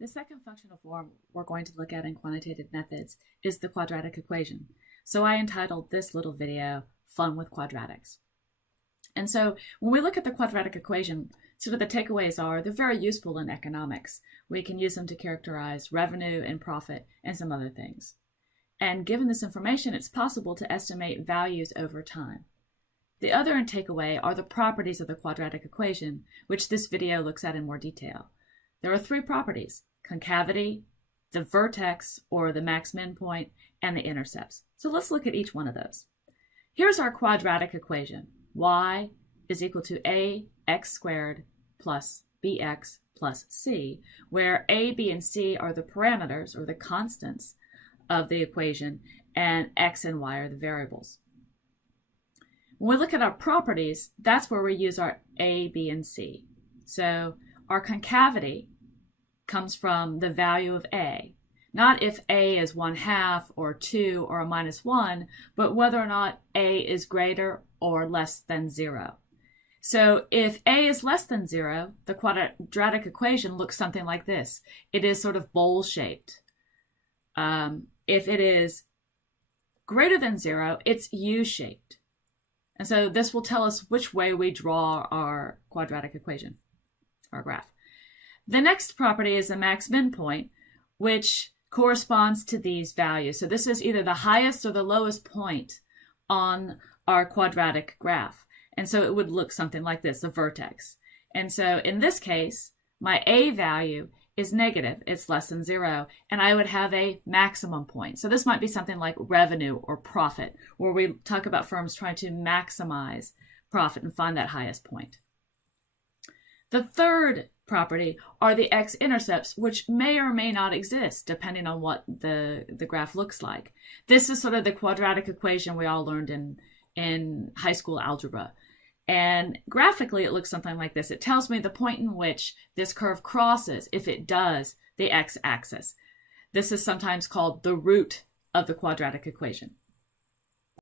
The second functional form we're going to look at in quantitative methods is the quadratic equation. So I entitled this little video, Fun with Quadratics. And so when we look at the quadratic equation, sort of the takeaways are they're very useful in economics. We can use them to characterize revenue and profit and some other things. And given this information, it's possible to estimate values over time. The other takeaway are the properties of the quadratic equation, which this video looks at in more detail. There are three properties: concavity, the vertex or the max-min point, and the intercepts. So let's look at each one of those. Here's our quadratic equation. Y is equal to ax squared plus bx plus c, where a, b, and c are the parameters or the constants of the equation, and x and y are the variables. When we look at our properties, that's where we use our a, b, and c. So our concavity comes from the value of a. Not if a is 1/2 or 2 or a -1, but whether or not a is greater or less than 0. So if a is less than 0, the quadratic equation looks something like this. It is sort of bowl-shaped. If it is greater than 0, it's U-shaped. And so this will tell us which way we draw our quadratic equation, our graph. The next property is the max-min point, which corresponds to these values. So this is either the highest or the lowest point on our quadratic graph. And so it would look something like this, the vertex. And so in this case, my a value is negative. It's less than 0. And I would have a maximum point. So this might be something like revenue or profit, where we talk about firms trying to maximize profit and find that highest point. The third property are the x-intercepts, which may or may not exist depending on what the graph looks like. This is sort of the quadratic equation we all learned in high school algebra. And graphically, it looks something like this. It tells me the point in which this curve crosses, if it does, the x-axis. This is sometimes called the root of the quadratic equation.